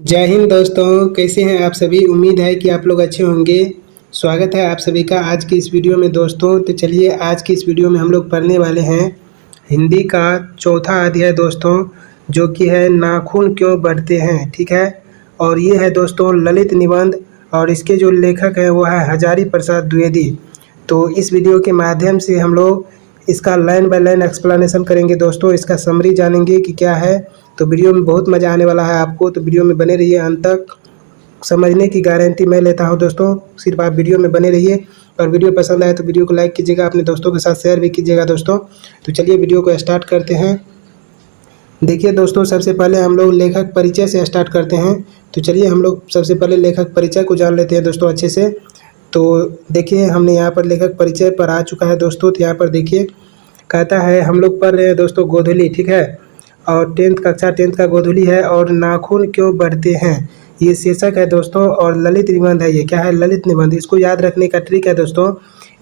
जय हिंद दोस्तों, कैसे हैं आप सभी। उम्मीद है कि आप लोग अच्छे होंगे। स्वागत है आप सभी का आज की इस वीडियो में दोस्तों। तो चलिए आज की इस वीडियो में हम लोग पढ़ने वाले हैं हिंदी का चौथा अध्याय दोस्तों, जो कि है नाखून क्यों बढ़ते हैं। ठीक है, और ये है दोस्तों ललित निबंध, और इसके जो लेखक हैं वो है हजारी प्रसाद द्विवेदी। तो इस वीडियो के माध्यम से हम लोग इसका लाइन बाय लाइन एक्सप्लेनेशन करेंगे दोस्तों, इसका समरी जानेंगे कि क्या है। तो वीडियो में बहुत मज़ा आने वाला है आपको, तो वीडियो में बने रहिए अंत तक। समझने की गारंटी मैं लेता हूं दोस्तों, सिर्फ आप वीडियो में बने रहिए। और वीडियो पसंद आए तो वीडियो को लाइक कीजिएगा, अपने दोस्तों के साथ शेयर भी कीजिएगा दोस्तों। तो चलिए वीडियो को स्टार्ट करते हैं। देखिए दोस्तों, सबसे पहले हम लोग लेखक परिचय से स्टार्ट करते हैं। तो चलिए हम लोग सबसे पहले लेखक परिचय को जान लेते हैं दोस्तों अच्छे से। तो देखिए हमने यहाँ पर लेखक परिचय पर आ चुका है दोस्तों। तो यहाँ पर देखिए कहता है हम लोग पढ़ रहे हैं दोस्तों गोधूली। ठीक है, और 10th कक्षा 10th का गोधूली है। और नाखून क्यों बढ़ते हैं ये शीर्षक है दोस्तों। और ललित निबंध है, ये क्या है ललित निबंध। इसको याद रखने का ट्रिक है दोस्तों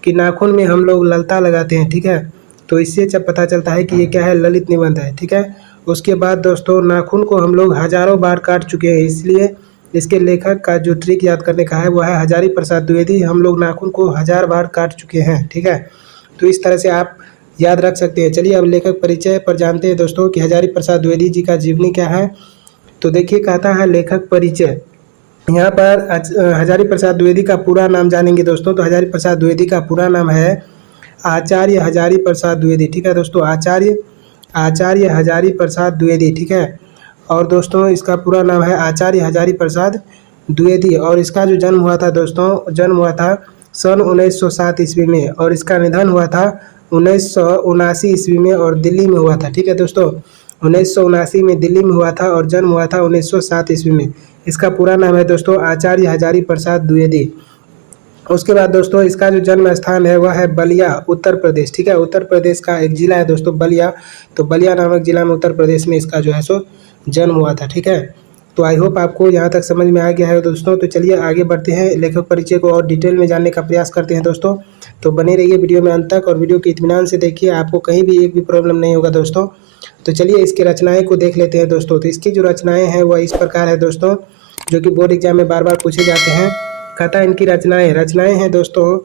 कि नाखून में हम लोग ललता लगाते हैं। ठीक है, तो इससे जब पता चलता है कि ये क्या है ललित निबंध है। ठीक है, उसके बाद दोस्तों नाखून को हम लोग हजारों बार काट चुके हैं, इसलिए इसके लेखक का जो ट्रिक याद करने का है वो है हजारी प्रसाद द्विवेदी। हम लोग नाखून को 1000 बार काट चुके हैं। ठीक है, तो इस तरह से आप याद रख सकते हैं। चलिए अब लेखक परिचय पर जानते हैं दोस्तों कि हजारी प्रसाद द्विवेदी जी का जीवनी क्या है। तो देखिए कहता है लेखक परिचय। यहाँ पर हजारी प्रसाद द्विवेदी का पूरा नाम जानेंगे दोस्तों। तो हजारी प्रसाद द्विवेदी का पूरा नाम है आचार्य हजारी प्रसाद द्विवेदी। ठीक है दोस्तों, आचार्य हजारी प्रसाद द्विवेदी। ठीक है, और दोस्तों इसका पूरा नाम है आचार्य हजारी प्रसाद द्विवेदी। और इसका जो जन्म हुआ था दोस्तों, जन्म हुआ था सन 1907 ईस्वी में, और इसका निधन हुआ था 1979 ईस्वी में, और दिल्ली में हुआ था। ठीक है दोस्तों, 1979 में दिल्ली में हुआ था, और जन्म हुआ था 1907 ईस्वी में। इसका पूरा नाम है दोस्तों आचार्य हजारी प्रसाद द्विवेदी। उसके बाद दोस्तों इसका जो जन्म स्थान है वह है बलिया, उत्तर प्रदेश। ठीक है, उत्तर प्रदेश का एक जिला है दोस्तों बलिया। तो बलिया नामक जिला में उत्तर प्रदेश में इसका जो है सो जन्म हुआ था। ठीक है, तो आई होप आपको यहाँ तक समझ में आ गया है दोस्तों। तो चलिए आगे बढ़ते हैं, लेखक परिचय को और डिटेल में जानने का प्रयास करते हैं दोस्तों। तो बने रहिए वीडियो में अंत तक, और वीडियो के इत्मीनान से देखिए, आपको कहीं भी एक भी प्रॉब्लम नहीं होगा दोस्तों। तो चलिए इसकी रचनाएं को देख लेते हैं दोस्तों। तो इसकी जो रचनाएं हैं वह इस प्रकार है दोस्तों, जो कि बोर्ड एग्जाम में बार बार पूछे जाते हैं। कहता है इनकी रचनाएं हैं दोस्तों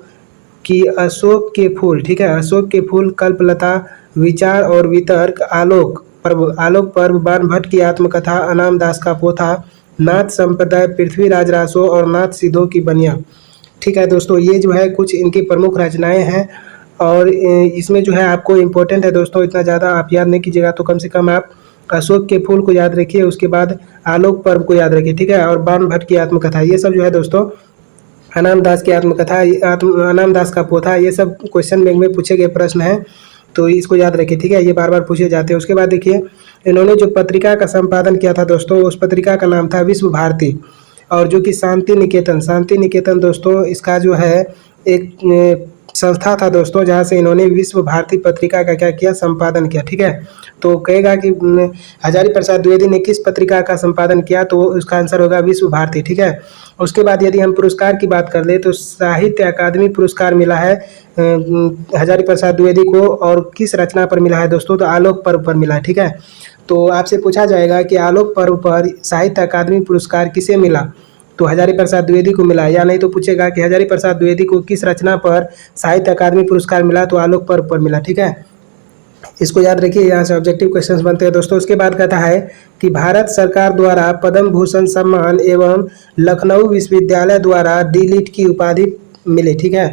कि अशोक के फूल। ठीक है, अशोक के फूल, कल्पलता, विचार और वितर्क, आलोक पर्व, बाण भट्ट की आत्मकथा, अनाम दास का पोथा, नाथ संप्रदाय, पृथ्वीराज रासो और नाथ सिद्धों की बनिया। ठीक है दोस्तों, ये जो है कुछ इनकी प्रमुख रचनाएं हैं। और इसमें जो है आपको इम्पोर्टेंट है दोस्तों, इतना ज़्यादा आप याद नहीं कीजिएगा, तो कम से कम आप अशोक के फूल को याद रखिए, उसके बाद आलोक पर्व को याद रखिए। ठीक है, और बाण भट्ट की आत्मकथा, ये सब जो है दोस्तों, अनाम दास की आत्मकथा, अनाम दास का पोथा, ये सब क्वेश्चन बैंक में पूछे गए प्रश्न हैं, तो इसको याद रखिए। ठीक है, ये बार बार पूछे जाते हैं। उसके बाद देखिए इन्होंने जो पत्रिका का संपादन किया था दोस्तों, उस पत्रिका का नाम था विश्व भारती। और जो कि शांति निकेतन दोस्तों इसका जो है एक संस्था था दोस्तों, जहाँ से इन्होंने विश्व भारती पत्रिका का क्या किया, संपादन किया। ठीक है, तो कहेगा कि हजारी प्रसाद द्विवेदी ने किस पत्रिका का संपादन किया, तो उसका आंसर होगा विश्व भारती। ठीक है, उसके बाद यदि हम पुरस्कार की बात कर ले तो साहित्य अकादमी पुरस्कार मिला है हजारी प्रसाद द्विवेदी को। और किस रचना पर मिला है दोस्तों, तो आलोक पर्व पर मिला है। ठीक है, तो आपसे पूछा जाएगा कि आलोक पर्व पर साहित्य अकादमी पुरस्कार किसे मिला, तो हजारी प्रसाद द्विवेदी को मिला। या नहीं तो पूछेगा कि हजारी प्रसाद द्विवेदी को किस रचना पर साहित्य अकादमी पुरस्कार मिला, तो आलोक पर्व पर मिला। ठीक है, इसको याद रखिए, यहाँ से ऑब्जेक्टिव क्वेश्चंस बनते हैं दोस्तों। उसके बाद कहता है कि भारत सरकार द्वारा पद्म भूषण सम्मान एवं लखनऊ विश्वविद्यालय द्वारा डी.लिट की उपाधि मिले। ठीक है,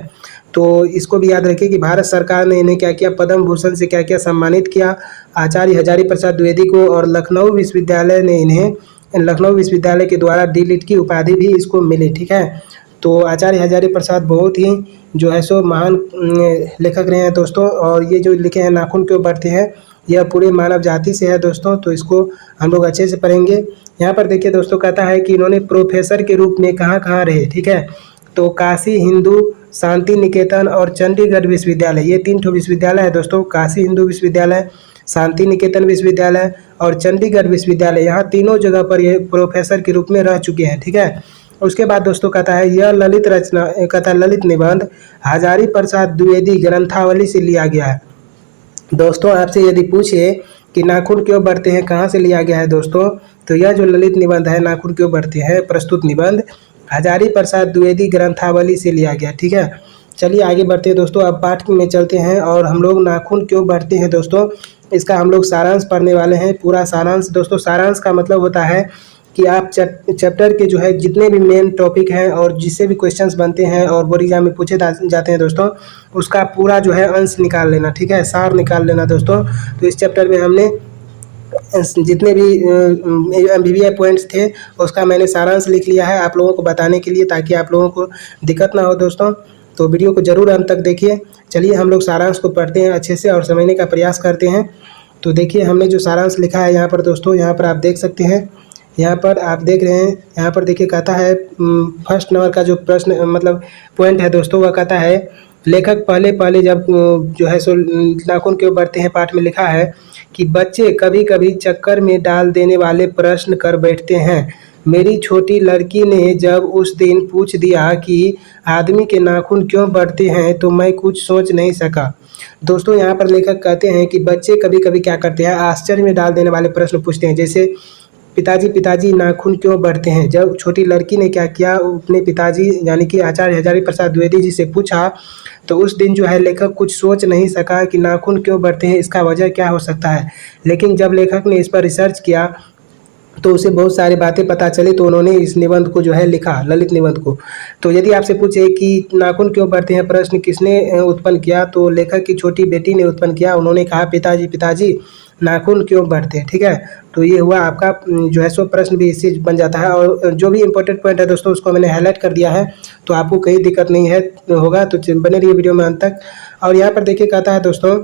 तो इसको भी याद रखिए कि भारत सरकार ने इन्हें क्या किया, पद्म भूषण से क्या किया, सम्मानित किया आचार्य हजारी प्रसाद द्विवेदी को। और लखनऊ विश्वविद्यालय ने इन्हें, लखनऊ विश्वविद्यालय के द्वारा डी.लिट की उपाधि भी इसको मिली। ठीक है, तो आचार्य हजारी प्रसाद बहुत ही जो है सो महान लेखक रहे हैं दोस्तों। और ये जो लिखे हैं नाखून क्यों बढ़ते हैं, यह पूरे मानव जाति से है दोस्तों, तो इसको हम लोग अच्छे से पढ़ेंगे। यहाँ पर देखिए दोस्तों, कहता है कि इन्होंने प्रोफेसर के रूप में कहाँ कहाँ रहे। ठीक है, तो काशी हिंदू शांति निकेतन और चंडीगढ़ विश्वविद्यालय, ये 3 ठो विश्वविद्यालय है दोस्तों, काशी हिंदू विश्वविद्यालय, शांति निकेतन विश्वविद्यालय और चंडीगढ़ विश्वविद्यालय। यहाँ तीनों जगह पर ये प्रोफेसर के रूप में रह चुके हैं। ठीक है, उसके बाद दोस्तों कहता है यह ललित रचना, कहता है ललित निबंध हजारी प्रसाद द्विवेदी ग्रंथावली से लिया गया है। दोस्तों आपसे यदि पूछे कि नाखून क्यों बढ़ते हैं कहाँ से लिया गया है दोस्तों। तो यह जो ललित निबंध है नाखून क्यों बढ़ते हैं प्रस्तुत निबंध हजारी प्रसाद द्विवेदी ग्रंथावली से लिया गया। ठीक है, चलिए आगे बढ़ते हैं दोस्तों। अब पाठ में चलते हैं और हम लोग नाखून क्यों बढ़ते हैं दोस्तों इसका हम लोग सारांश पढ़ने वाले हैं। पूरा सारांश दोस्तों, सारांश का मतलब होता है कि आप चैप्टर के जो है जितने भी मेन टॉपिक हैं और जिससे भी क्वेश्चंस बनते हैं और बोर्ड एग्जाम में पूछे जाते हैं दोस्तों, उसका पूरा जो है अंश निकाल लेना। ठीक है, सार निकाल लेना दोस्तों। तो इस चैप्टर में हमने जितने भी MBBI पॉइंट्स थे उसका मैंने सारांश लिख लिया है आप लोगों को बताने के लिए, ताकि आप लोगों को दिक्कत ना हो दोस्तों। तो वीडियो को ज़रूर अंत तक देखिए। चलिए हम लोग सारांश को पढ़ते हैं अच्छे से और समझने का प्रयास करते हैं। तो देखिए हमने जो सारांश लिखा है यहाँ पर दोस्तों, यहाँ पर आप देख सकते हैं, यहाँ पर आप देख रहे हैं, यहाँ पर देखिए कहता है फर्स्ट नंबर का जो प्रश्न मतलब पॉइंट है दोस्तों, वह कहता है लेखक पहले जब जो है सो नाखून क्यों बढ़ते हैं पाठ में लिखा है कि बच्चे कभी कभी चक्कर में डाल देने वाले प्रश्न कर बैठते हैं। मेरी छोटी लड़की ने जब उस दिन पूछ दिया कि आदमी के नाखून क्यों बढ़ते हैं तो मैं कुछ सोच नहीं सका। दोस्तों यहाँ पर लेखक कहते हैं कि बच्चे कभी कभी क्या करते हैं, आश्चर्य में डाल देने वाले प्रश्न पूछते हैं। जैसे पिताजी नाखून क्यों बढ़ते हैं। जब छोटी लड़की ने क्या किया, अपने पिताजी यानी कि आचार्य हजारी प्रसाद द्विवेदी जी से पूछा, तो उस दिन जो है लेखक कुछ सोच नहीं सका कि नाखून क्यों बढ़ते हैं, इसका वजह क्या हो सकता है। लेकिन जब लेखक ने इस पर रिसर्च किया तो उसे बहुत सारी बातें पता चली, तो उन्होंने इस निबंध को जो है लिखा, ललित निबंध को। तो यदि आपसे पूछे कि नाखून क्यों बढ़ते हैं प्रश्न किसने उत्पन्न किया, तो लेखक की छोटी बेटी ने उत्पन्न किया। उन्होंने कहा पिताजी नाखून क्यों बढ़ते हैं। ठीक है, तो ये हुआ आपका जो है सो प्रश्न भी इससे बन जाता है। और जो भी इंपॉर्टेंट पॉइंट है दोस्तों उसको मैंने हाईलाइट कर दिया है, तो आपको कहीं दिक्कत नहीं है होगा। तो बने रहिए वीडियो में अंत तक। और यहाँ पर देखिए कहता है दोस्तों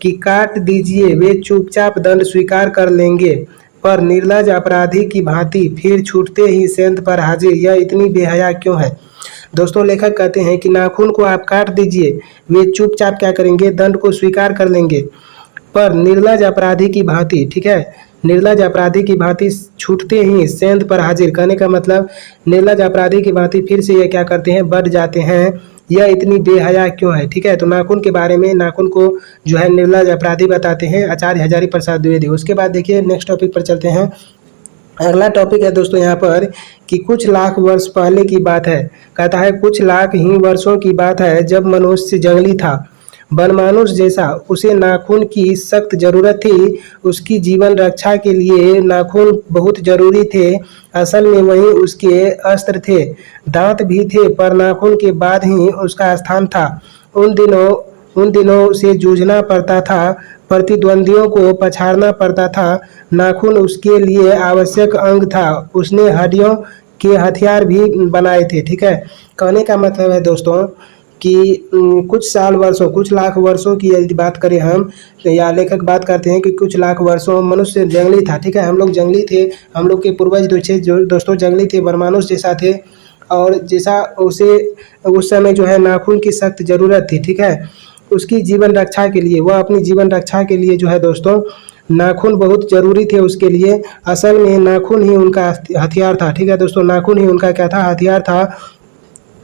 कि काट दीजिए वे चुपचाप दंड स्वीकार कर लेंगे, पर निर्लज अपराधी की भांति फिर छूटते ही सेंध पर हाजिर, यह इतनी बेहया क्यों है। दोस्तों लेखक कहते हैं कि नाखून को आप काट दीजिए, वे चुपचाप क्या करेंगे, दंड को स्वीकार कर लेंगे, पर निर्लज अपराधी की भांति, ठीक है, निर्लज अपराधी की भांति छूटते ही सेंध पर हाजिर, कहने का मतलब निर्लज अपराधी की भांति फिर से ये क्या करते हैं, बढ़ जाते हैं, यह इतनी बेहया क्यों है। ठीक है, तो नाखून के बारे में, नाखून को जो है निर्लज अपराधी बताते हैं आचार्य हजारी प्रसाद द्विवेदी। उसके बाद देखिए नेक्स्ट टॉपिक पर चलते हैं। अगला टॉपिक है दोस्तों यहाँ पर कि कुछ लाख वर्ष पहले की बात है। कहता है कुछ लाख ही वर्षों की बात है जब मनुष्य जंगली था, वनमानुष जैसा, उसे नाखून की सख्त जरूरत थी। उसकी जीवन रक्षा के लिए नाखून बहुत जरूरी थे। असल में वही उसके अस्त्र थे। दांत भी थे पर नाखून के बाद ही उसका स्थान था। उन दिनों उसे जूझना पड़ता था, प्रतिद्वंदियों को पछाड़ना पड़ता था। नाखून उसके लिए आवश्यक अंग था। उसने हड्डियों के हथियार भी बनाए थे। ठीक है, कहने का मतलब है दोस्तों कि कुछ साल वर्षों, कुछ लाख वर्षों की यदि बात करें हम, या लेखक बात करते हैं कि कुछ लाख वर्षों मनुष्य जंगली था। ठीक है, हम लोग जंगली थे, हम लोग के पूर्वज दोस्तों जंगली थे, वनमानुष जैसा थे, और जैसा उसे उस समय जो है नाखून की सख्त ज़रूरत थी। ठीक है, उसकी जीवन रक्षा के लिए, वह अपनी जीवन रक्षा के लिए जो है दोस्तों नाखून बहुत ज़रूरी थे उसके लिए। असल में नाखून ही उनका हथियार था। ठीक है दोस्तों, नाखून ही उनका क्या था, हथियार था,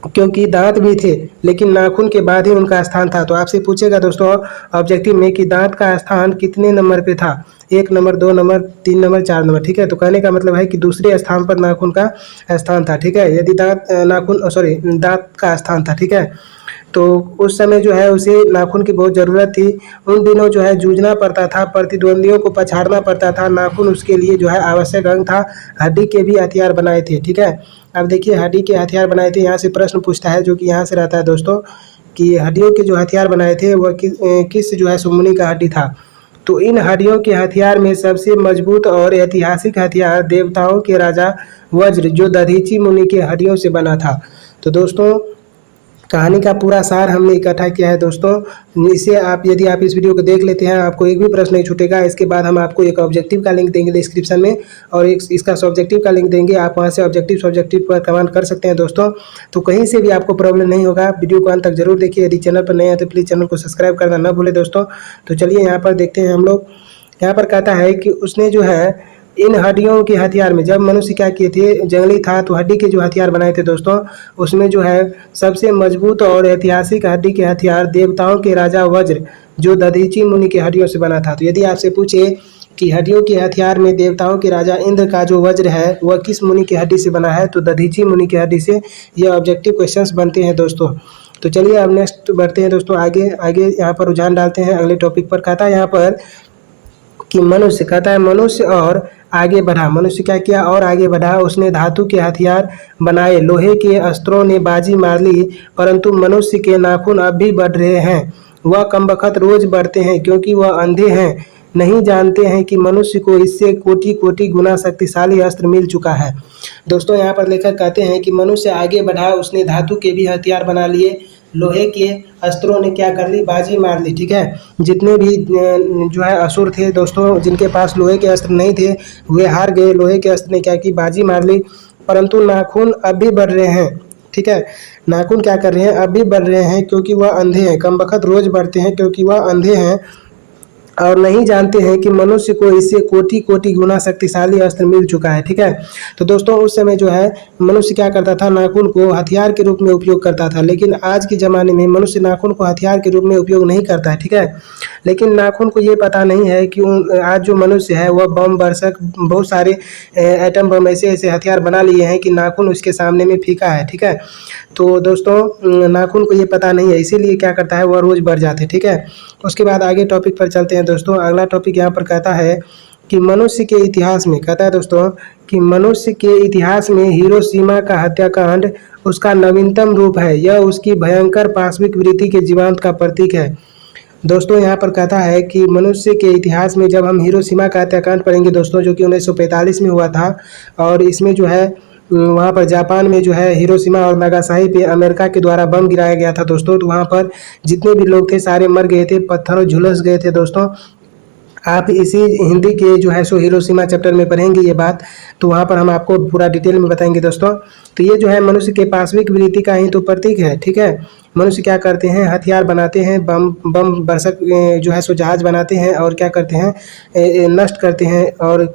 क्योंकि दांत भी थे लेकिन नाखून के बाद ही उनका स्थान था। तो आपसे पूछेगा दोस्तों ऑब्जेक्टिव में कि दांत का स्थान कितने नंबर पे था, 1 नंबर, 2 नंबर, 3 नंबर, 4 नंबर। ठीक है, तो कहने का मतलब है कि दूसरे स्थान पर नाखून का स्थान था। ठीक है, यदि दांत का स्थान था। ठीक है, तो उस समय जो है उसे नाखून की बहुत ज़रूरत थी। उन दिनों जो है जूझना पड़ता था, प्रतिद्वंदियों को पछाड़ना पड़ता था। नाखून उसके लिए जो है आवश्यक अंग था। हड्डी के भी हथियार बनाए थे। ठीक है, अब देखिए हड्डी के हथियार बनाए थे, यहाँ से प्रश्न पूछता है जो कि यहाँ से रहता है दोस्तों कि हड्डियों के जो हथियार बनाए थे वह किस जो है सुमुनि का हड्डी था। तो इन हड्डियों के हथियार में सबसे मजबूत और ऐतिहासिक हथियार देवताओं के राजा वज्र, जो दधीची मुनि के हड्डियों से बना था। तो दोस्तों कहानी का पूरा सार हमने इकट्ठा किया है दोस्तों। इसे आप यदि आप इस वीडियो को देख लेते हैं आपको एक भी प्रश्न नहीं छूटेगा। इसके बाद हम आपको एक ऑब्जेक्टिव का लिंक देंगे डिस्क्रिप्शन में, और एक इसका सब्जेक्टिव का लिंक देंगे, आप वहां से ऑब्जेक्टिव पर कमेंट कर सकते हैं दोस्तों। तो कहीं से भी आपको प्रॉब्लम नहीं होगा। वीडियो को अंत तक जरूर देखिए। यदि चैनल पर नए हैं तो प्लीज़ चैनल को सब्सक्राइब करना ना भूलें दोस्तों। तो चलिए यहाँ पर देखते हैं हम लोग। यहाँ पर कहता है कि उसने जो है इन हड्डियों के हथियार में, जब मनुष्य क्या किए थे, जंगली था, तो हड्डी के जो हथियार बनाए थे दोस्तों, उसमें जो है सबसे मजबूत और ऐतिहासिक हड्डी के हथियार देवताओं के राजा वज्र, जो दधीची मुनि के हड्डियों से बना था। तो यदि आपसे पूछे कि हड्डियों के हथियार में देवताओं के राजा इंद्र का जो वज्र है वह किस मुनि की हड्डी से बना है, तो दधीची मुनि की हड्डी से। यह ऑब्जेक्टिव क्वेश्चंस बनते हैं दोस्तों। तो चलिए अब नेक्स्ट बढ़ते हैं दोस्तों, आगे आगे यहाँ पर रुझान डालते हैं अगले टॉपिक पर। कहता है यहाँ पर कि मनुष्य, कहता है मनुष्य और आगे बढ़ा, मनुष्य क्या किया और आगे बढ़ा, उसने धातु के हथियार बनाए, लोहे के अस्त्रों ने बाजी मार ली, परंतु मनुष्य के नाखून अब भी बढ़ रहे हैं। वह कमबख्त रोज बढ़ते हैं क्योंकि वह अंधे हैं, नहीं जानते हैं कि मनुष्य को इससे कोटि कोटि गुना शक्तिशाली अस्त्र मिल चुका है। दोस्तों यहाँ पर लेखक कहते हैं कि मनुष्य आगे बढ़ा, उसने धातु के भी हथियार बना लिए, लोहे के अस्त्रों ने क्या कर ली, बाजी मार ली। ठीक है, जितने भी जो है असुर थे दोस्तों, जिनके पास लोहे के अस्त्र नहीं थे, वे हार गए। लोहे के अस्त्र ने क्या की, बाजी मार ली, परंतु नाखून अब भी बढ़ रहे हैं। ठीक है, नाखून क्या कर रहे हैं, अब भी बढ़ रहे हैं क्योंकि वह अंधे हैं। कमबख्त रोज बढ़ते हैं क्योंकि वह अंधे हैं और नहीं जानते हैं कि मनुष्य को इससे कोटि कोटि गुना शक्तिशाली अस्त्र मिल चुका है। ठीक है, तो दोस्तों उस समय जो है मनुष्य क्या करता था, नाखून को हथियार के रूप में उपयोग करता था, लेकिन आज के ज़माने में मनुष्य नाखून को हथियार के रूप में उपयोग नहीं करता है। ठीक है, लेकिन नाखून को ये पता नहीं है कि आज जो मनुष्य है वह बम बरसक बहुत सारे एटम बम ऐसे ऐसे हथियार बना लिए हैं कि नाखून उसके सामने में फीका है। ठीक है, तो दोस्तों नाखून को ये पता नहीं है, इसीलिए क्या करता है वह रोज़ बढ़ जाते हैं। ठीक है, उसके बाद आगे टॉपिक पर चलते हैं दोस्तों। अगला टॉपिक यहाँ पर कहता है कि मनुष्य के इतिहास में, कहता है दोस्तों कि मनुष्य के इतिहास में हिरोशिमा का हत्याकांड उसका नवीनतम रूप है, यह उसकी भयंकर पाशविक वृत्ति के जीवांत का प्रतीक है। दोस्तों यहाँ पर कहता है कि मनुष्य के इतिहास में जब हम हिरोशिमा का हत्याकांड पढ़ेंगे दोस्तों, जो कि 1945 में हुआ था, और इसमें जो है वहाँ पर जापान में जो है हिरोशिमा और नागासाकी पे अमेरिका के द्वारा बम गिराया गया था दोस्तों। तो वहाँ पर जितने भी लोग थे सारे मर गए थे, पत्थरों झुलस गए थे दोस्तों। आप इसी हिंदी के जो है सो हिरोशिमा चैप्टर में पढ़ेंगे ये बात, तो वहाँ पर हम आपको पूरा डिटेल में बताएंगे दोस्तों। तो ये जो है मनुष्य के पाशविक वृत्ति का ही तो प्रतीक है। ठीक है, मनुष्य क्या करते हैं, हथियार बनाते हैं, बम बम बरसक जो है सो जहाज बनाते हैं और क्या करते हैं, नष्ट करते हैं और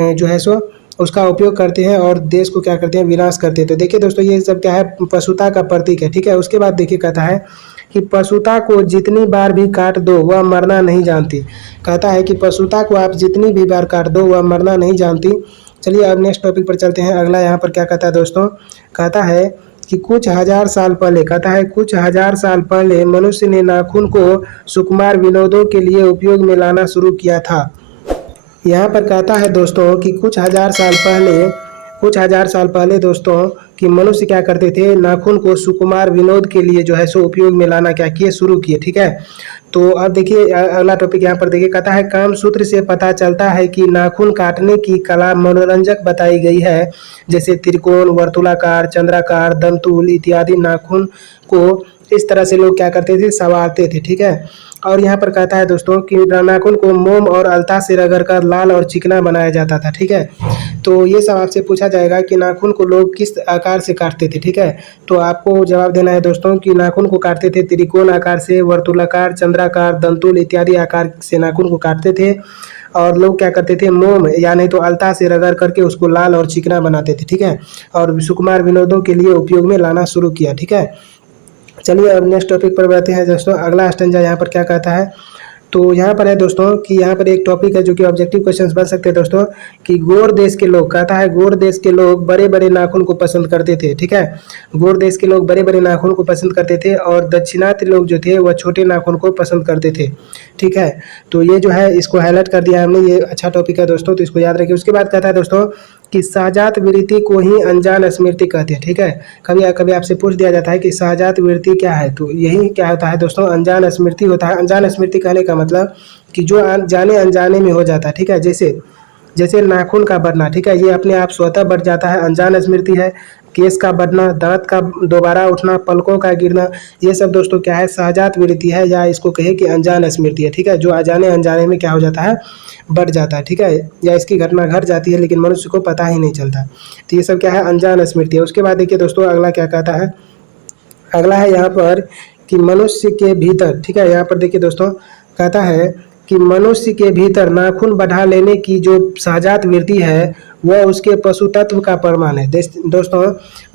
जो है सो उसका उपयोग करते हैं और देश को क्या करते हैं, विनाश करते हैं। तो देखिए दोस्तों ये सब क्या है, पशुता का प्रतीक है। ठीक है, उसके बाद देखिए कहता है कि पशुता को जितनी बार भी काट दो वह मरना नहीं जानती। कहता है कि पशुता को आप जितनी भी बार काट दो वह मरना नहीं जानती। चलिए अब नेक्स्ट टॉपिक पर चलते हैं। अगला यहाँ पर क्या कहता है दोस्तों, कहता है कि कुछ हजार साल पहले, कहता है कुछ हजार साल पहले मनुष्य ने नाखून को सुकुमार विनोदों के लिए उपयोग में लाना शुरू किया था। यहाँ पर कहता है दोस्तों कि कुछ हजार साल पहले दोस्तों कि मनुष्य क्या करते थे, नाखून को सुकुमार विनोद के लिए जो है सो उपयोग में लाना क्या किए, शुरू किए। ठीक है, तो अब देखिए अगला टॉपिक यहाँ पर देखिए, कहता है काम सूत्र से पता चलता है कि नाखून काटने की कला मनोरंजक बताई गई है, जैसे त्रिकोण, वर्तुलाकार, चंद्राकार, दंतुल इत्यादि नाखून को इस तरह से लोग क्या करते थे, संवारते थे। ठीक है, और यहाँ पर कहता है दोस्तों कि नाखून को मोम और अलता से रगड़कर लाल और चिकना बनाया जाता था। ठीक है, तो ये सब आपसे पूछा जाएगा कि नाखून को लोग किस आकार से काटते थे। ठीक है, तो आपको जवाब देना है दोस्तों कि नाखून को काटते थे त्रिकोण आकार से, वर्तुलाकार, चंद्राकार, दंतुल इत्यादि आकार से नाखून को काटते थे। और लोग क्या करते थे, मोम या नहीं तो अलता से रगड़ करके उसको लाल और चिकना बनाते थे। ठीक है, और सुकुमार विनोदों के लिए उपयोग में लाना शुरू किया। ठीक है, चलिए अब नेक्स्ट टॉपिक पर बढ़ते हैं दोस्तों। अगला स्टेंजा यहाँ पर क्या कहता है, तो यहाँ पर है दोस्तों कि यहाँ पर एक टॉपिक है जो कि ऑब्जेक्टिव क्वेश्चंस बन सकते हैं दोस्तों, कि गोर देश के लोग, कहता है गोर देश के लोग बड़े बड़े नाखून को पसंद करते थे। ठीक है, गोर देश के लोग बड़े बड़े नाखून को पसंद करते थे और दक्षिणात्य लोग जो थे वह छोटे नाखून को पसंद करते थे। ठीक है, तो ये जो है इसको हाईलाइट कर दिया हमने, ये अच्छा टॉपिक है दोस्तों, तो इसको याद रखिए। उसके बाद कहता है दोस्तों कि सहजात वृत्ति को ही अनजान स्मृति कहते हैं। ठीक है, कभी कभी आपसे पूछ दिया जाता है कि सहजात वृत्ति क्या है, तो यही क्या होता है दोस्तों, अनजान स्मृति होता है। अनजान स्मृति कहने का मतलब कि जो जाने अनजाने में हो जाता है। ठीक है, जैसे नाखून का बढ़ना, ठीक है, ये अपने आप स्वतः बढ़ जाता है, अनजान स्मृति है। केस का बढ़ना, दांत का दोबारा उठना, पलकों का गिरना, ये सब दोस्तों क्या है, सहजात वृत्ति है, या इसको कहे कि अनजान स्मृति है। ठीक है, जो अजाने अनजाने में क्या हो जाता है, बढ़ जाता है। ठीक है, या इसकी घटना घट जाती है लेकिन मनुष्य को पता ही नहीं चलता। तो ये सब क्या है, अनजान स्मृति है। उसके बाद देखिए दोस्तों अगला क्या कहता है, अगला है यहाँ पर कि मनुष्य के भीतर, ठीक है, यहाँ पर देखिए दोस्तों कहता है कि मनुष्य के भीतर नाखून बढ़ा लेने की जो सहजात वृत्ति है वह उसके पशु तत्व का प्रमाण है। दोस्तों,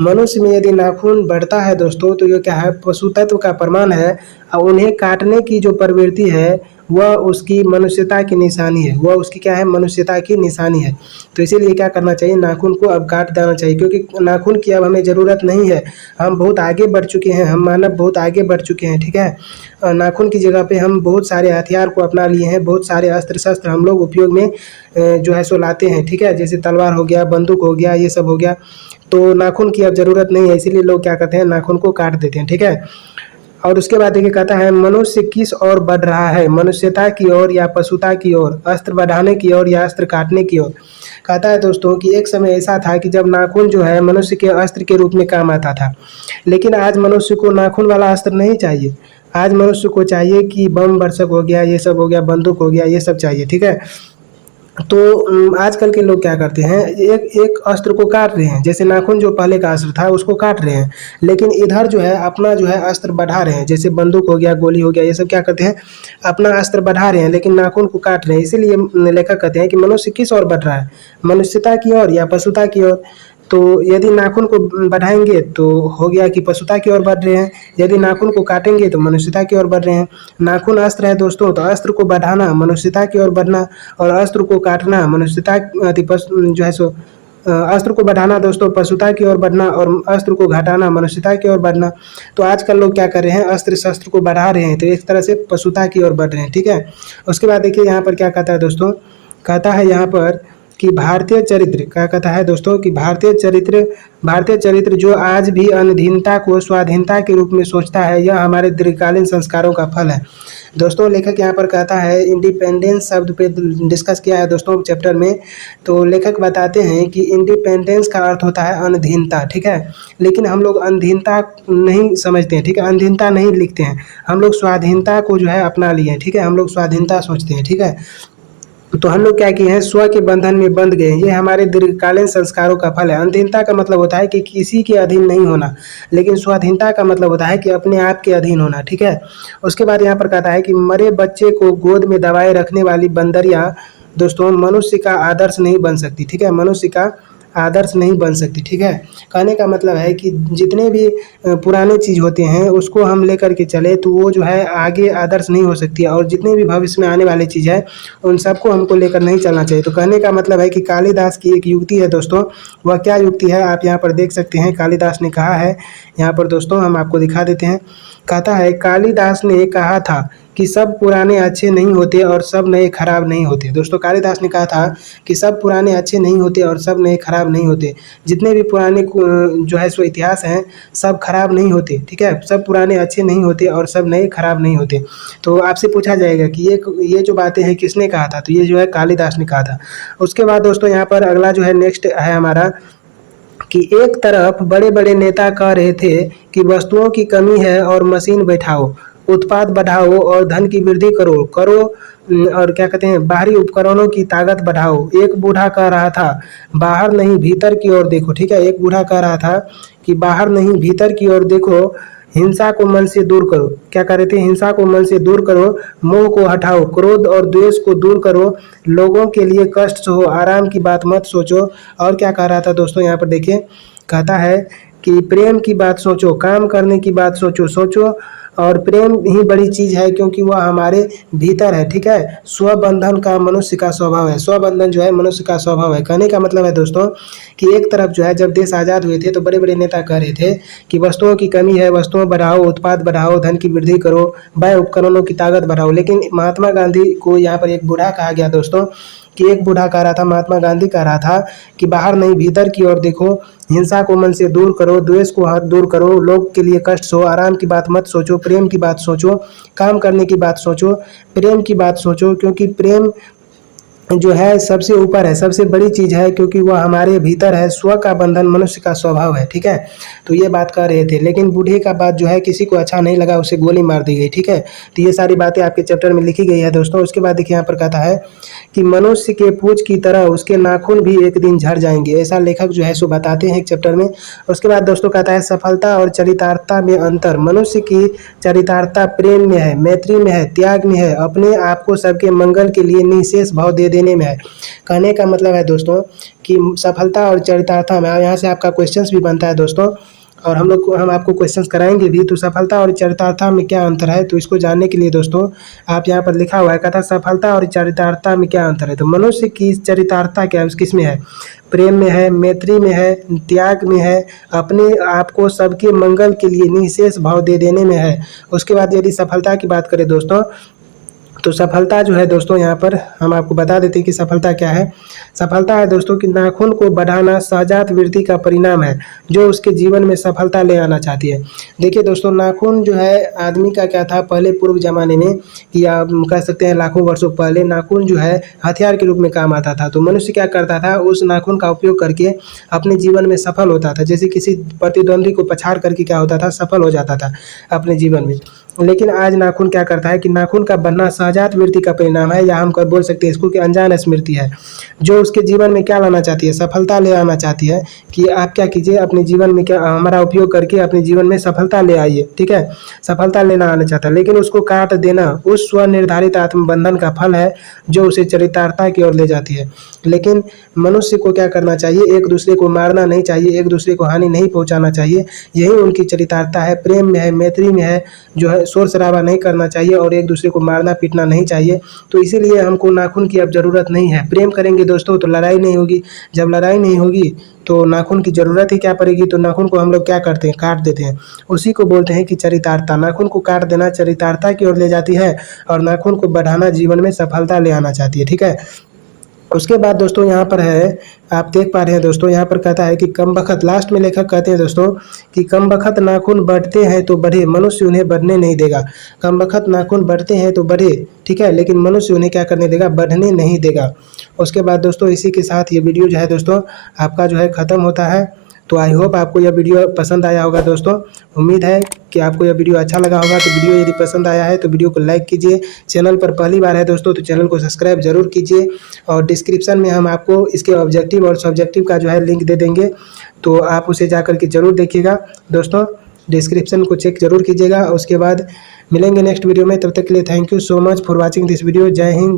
मनुष्य में यदि नाखून बढ़ता है दोस्तों, तो ये क्या है, पशु तत्व का प्रमाण है। और उन्हें काटने की जो प्रवृत्ति है वह उसकी मनुष्यता की निशानी है, वह उसकी क्या है, मनुष्यता की निशानी है। तो इसीलिए क्या करना चाहिए, नाखून को अब काट देना चाहिए, क्योंकि नाखून की अब हमें ज़रूरत नहीं है। हम बहुत आगे बढ़ चुके हैं, हम मानव बहुत आगे बढ़ चुके हैं, ठीक है। नाखून की जगह पे हम बहुत सारे हथियार को अपना लिए हैं, बहुत सारे अस्त्र शस्त्र हम लोग उपयोग में जो है सो लाते हैं, ठीक है। जैसे तलवार हो गया, बंदूक हो गया, ये सब हो गया। तो नाखून की अब ज़रूरत नहीं है, इसीलिए लोग क्या करते हैं, नाखून को काट देते हैं, ठीक है। और उसके बाद देखिए कहता है, मनुष्य किस ओर बढ़ रहा है, मनुष्यता की ओर या पशुता की ओर, अस्त्र बढ़ाने की ओर या अस्त्र काटने की ओर। कहता है दोस्तों कि एक समय ऐसा था कि जब नाखून जो है मनुष्य के अस्त्र के रूप में काम आता था, लेकिन आज मनुष्य को नाखून वाला अस्त्र नहीं चाहिए। आज मनुष्य को चाहिए कि बम वर्षक हो गया, ये सब हो गया, बंदूक हो गया, ये सब चाहिए, ठीक है। तो आजकल के लोग क्या करते हैं, एक एक अस्त्र को काट रहे हैं। जैसे नाखून जो पहले का अस्त्र था उसको काट रहे हैं, लेकिन इधर जो है अपना जो है अस्त्र बढ़ा रहे हैं। जैसे बंदूक हो गया, गोली हो गया, ये सब क्या करते हैं, अपना अस्त्र बढ़ा रहे हैं, लेकिन नाखून को काट रहे हैं। इसीलिए लेखक कहते हैं कि मनुष्य किस ओर बढ़ रहा है, मनुष्यता की ओर या पशुता की ओर। तो यदि नाखून को बढ़ाएंगे तो हो गया कि पशुता की ओर बढ़ रहे हैं, यदि नाखून को काटेंगे तो मनुष्यता की ओर बढ़ रहे हैं। नाखून अस्त्र है दोस्तों, तो अस्त्र को बढ़ाना मनुष्यता की ओर बढ़ना, और अस्त्र को काटना मनुष्यता जो है सो अस्त्र को बढ़ाना दोस्तों पशुता की ओर बढ़ना, और अस्त्र को घटाना मनुष्यता की ओर बढ़ना। तो आजकल लोग क्या कर रहे हैं, अस्त्र शस्त्र को बढ़ा रहे हैं, तो एक तरह से पशुता की ओर बढ़ रहे हैं, ठीक है। उसके बाद देखिए यहाँ पर क्या कहता है दोस्तों, कहता है यहाँ पर कि भारतीय चरित्र, क्या कहता है दोस्तों कि भारतीय चरित्र जो आज भी अधीनता को स्वाधीनता के रूप में सोचता है, यह हमारे दीर्घकालीन संस्कारों का फल है। दोस्तों, लेखक यहाँ पर कहता है, इंडिपेंडेंस शब्द पे डिस्कस किया है दोस्तों चैप्टर में। तो लेखक बताते हैं कि इंडिपेंडेंस का अर्थ होता है अधीनता, ठीक है। लेकिन हम लोग अधीनता नहीं समझते हैं, ठीक है, अधीनता नहीं लिखते हैं, हम लोग स्वाधीनता को जो है अपना लिए हैं, ठीक है। हम लोग स्वाधीनता सोचते हैं, ठीक है। तो हम लोग क्या किए हैं, स्व के बंधन में बंध गए हैं, ये हमारे दीर्घकालीन संस्कारों का फल है। अधीनता का मतलब होता है कि किसी के अधीन नहीं होना, लेकिन स्वाधीनता का मतलब होता है कि अपने आप के अधीन होना, ठीक है। उसके बाद यहाँ पर कहता है कि मरे बच्चे को गोद में दबाए रखने वाली बंदरिया दोस्तों मनुष्य का आदर्श नहीं बन सकती, ठीक है, मनुष्य का आदर्श नहीं बन सकती, ठीक है। कहने का मतलब है कि जितने भी पुराने चीज़ होते हैं उसको हम लेकर के चले तो वो जो है आगे आदर्श नहीं हो सकती, और जितने भी भविष्य में आने वाली चीज़ है उन सबको हमको लेकर नहीं चलना चाहिए। तो कहने का मतलब है कि कालिदास की एक युक्ति है दोस्तों, वह क्या युक्ति है आप यहाँ पर देख सकते हैं। कालिदास ने कहा है यहाँ पर दोस्तों, हम आपको दिखा देते हैं। कहता है, कालिदास ने कहा था कि सब पुराने अच्छे नहीं होते और सब नए खराब नहीं होते। दोस्तों, कालिदास ने कहा था कि सब पुराने अच्छे नहीं होते और सब नए खराब नहीं होते। जितने भी पुराने जो है सो इतिहास हैं सब खराब नहीं होते, ठीक है, सब पुराने अच्छे नहीं होते और सब नए खराब नहीं होते। तो आपसे पूछा जाएगा कि ये जो बातें हैं किसने कहा था, तो ये जो है कालिदास ने कहा था। उसके बाद दोस्तों यहाँ पर अगला जो है नेक्स्ट है हमारा, कि एक तरफ बड़े बड़े नेता कह रहे थे कि वस्तुओं की कमी है और मशीन बैठाओ, उत्पाद बढ़ाओ और धन की वृद्धि करो करो और क्या कहते हैं, बाहरी उपकरणों की ताकत बढ़ाओ। एक बूढ़ा कह रहा था, बाहर नहीं भीतर की ओर देखो, ठीक है, एक बूढ़ा कह रहा था कि बाहर नहीं भीतर की ओर देखो, हिंसा को मन से दूर करो। क्या कह रहे थे, हिंसा को मन से दूर करो, मोह को हटाओ, क्रोध और द्वेष को दूर करो, लोगों के लिए कष्ट हो, आराम की बात मत सोचो। और क्या कह रहा था दोस्तों यहाँ पर देखिए, कहता है कि प्रेम की बात सोचो, काम करने की बात सोचो, और प्रेम ही बड़ी चीज़ है क्योंकि वह हमारे भीतर है, ठीक है। स्वबंधन का मनुष्य का स्वभाव है, स्वबंधन जो है मनुष्य का स्वभाव है। कहने का मतलब है दोस्तों कि एक तरफ जो है जब देश आज़ाद हुए थे तो बड़े बड़े नेता कह रहे थे कि वस्तुओं की कमी है, वस्तुओं बढ़ाओ, उत्पाद बढ़ाओ, धन की वृद्धि करो, बाह्य उपकरणों की ताकत बढ़ाओ। लेकिन महात्मा गांधी को यहाँ पर एक बूढ़ा कहा गया दोस्तों, कि एक बूढ़ा कह रहा था, महात्मा गांधी कह रहा था कि बाहर नहीं भीतर की ओर देखो, हिंसा को मन से दूर करो, द्वेष को हाथ दूर करो, लोग के लिए कष्ट हो, आराम की बात मत सोचो, प्रेम की बात सोचो, काम करने की बात सोचो, प्रेम की बात सोचो, क्योंकि प्रेम जो है सबसे ऊपर है, सबसे बड़ी चीज़ है, क्योंकि वह हमारे भीतर है। स्व का बंधन मनुष्य का स्वभाव है, ठीक है। तो ये बात कर रहे थे, लेकिन बूढ़े का बात जो है किसी को अच्छा नहीं लगा, उसे गोली मार दी गई, ठीक है। तो ये सारी बातें आपके चैप्टर में लिखी गई है दोस्तों। उसके बाद देखिए यहाँ पर कहता है कि मनुष्य के पूंछ की तरह उसके नाखून भी एक दिन झड़ जाएंगे, ऐसा लेखक जो है सो बताते हैं एक चैप्टर में। उसके बाद दोस्तों कहता है, सफलता और चरितार्थता में अंतर, मनुष्य की चरितार्थता प्रेम में है, मैत्री में है, त्याग में है, अपने आप को सबके मंगल के लिए निःशेष भाव दे देने देने में है। कहने का मतलब है दोस्तों कि सफलता और चरितार्थता में यहाँ से आपका क्वेश्चंस भी बनता है दोस्तों, और हम आपको क्वेश्चंस कराएंगे भी। तो सफलता और चरितार्थता में क्या अंतर है, तो इसको जानने के लिए दोस्तों आप यहाँ पर लिखा हुआ है, कहता सफलता और चरितार्थता में क्या अंतर है। तो मनुष्य की चरितार्थता क्या है, किस में है, प्रेम में है, मैत्री में है, त्याग में है, अपने आप को सबके मंगल के लिए निःशेष भाव दे देने में है। उसके बाद यदि सफलता की बात करें दोस्तों, तो सफलता जो है दोस्तों यहाँ पर हम आपको बता देते हैं कि सफलता क्या है। सफलता है दोस्तों कि नाखून को बढ़ाना सहजात वृत्ति का परिणाम है जो उसके जीवन में सफलता ले आना चाहती है। देखिए दोस्तों, नाखून जो है आदमी का क्या था पहले पूर्व जमाने में, या कह सकते हैं लाखों वर्षों पहले, नाखून जो है हथियार के रूप में काम आता था। तो मनुष्य क्या करता था, उस नाखून का उपयोग करके अपने जीवन में सफल होता था। जैसे किसी प्रतिद्वंदी को पछाड़ करके क्या होता था, सफल हो जाता था अपने जीवन में। लेकिन आज नाखून क्या करता है कि नाखून का बनना सहजात वृत्ति का परिणाम है, या हम बोल सकते हैं इसको कि अनजान स्मृति है, जो उसके जीवन में क्या लाना चाहती है, सफलता ले आना चाहती है। कि आप क्या कीजिए अपने जीवन में, क्या हमारा उपयोग करके अपने जीवन में सफलता ले आइए, ठीक है, सफलता लेना आना चाहता है। लेकिन उसको काट देना उस स्वनिर्धारित आत्मबंधन का फल है जो उसे चरितार्थता की ओर ले जाती है। लेकिन मनुष्य को क्या करना चाहिए, एक दूसरे को मारना नहीं चाहिए, एक दूसरे को हानि नहीं पहुंचाना चाहिए। यही उनकी चरितार्थता है। प्रेम में है, मैत्री में है, जो है शोर शराबा नहीं करना चाहिए और एक दूसरे को मारना पीटना नहीं चाहिए। तो इसीलिए हमको नाखून की अब ज़रूरत नहीं है। प्रेम करेंगे दोस्तों तो लड़ाई नहीं होगी। जब लड़ाई नहीं होगी तो नाखून की ज़रूरत ही क्या पड़ेगी। तो नाखून को हम लोग क्या करते हैं, काट देते हैं। उसी को बोलते हैं कि चरितार्थता। नाखून को काट देना चरितार्थता की ओर ले जाती है, और नाखून को बढ़ाना जीवन में सफलता ले आना चाहती है, ठीक है। उसके बाद दोस्तों यहाँ पर है, आप देख पा रहे हैं दोस्तों, यहाँ पर कहता है कि कम बखत, लास्ट में लेखक कहते हैं दोस्तों कि कम बखत नाखून बढ़ते हैं तो बढ़े, मनुष्य उन्हें बढ़ने नहीं देगा। कम बखत नाखून बढ़ते हैं तो बढ़े, ठीक है, लेकिन मनुष्य उन्हें क्या करने देगा, बढ़ने नहीं देगा। उसके बाद दोस्तों इसी के साथ ये वीडियो जो है दोस्तों आपका जो है ख़त्म होता है। तो आई होप आपको यह वीडियो पसंद आया होगा दोस्तों। उम्मीद है कि आपको यह वीडियो अच्छा लगा होगा। तो वीडियो यदि पसंद आया है तो वीडियो को लाइक कीजिए। चैनल पर पहली बार है दोस्तों तो चैनल को सब्सक्राइब जरूर कीजिए, और डिस्क्रिप्शन में हम आपको इसके ऑब्जेक्टिव और सब्जेक्टिव का जो है लिंक दे देंगे, तो आप उसे जा कर के ज़रूर देखिएगा दोस्तों। डिस्क्रिप्शन को चेक जरूर कीजिएगा। उसके बाद मिलेंगे नेक्स्ट वीडियो में। तब तक के लिए thank you so much for watching this video. जय हिंद।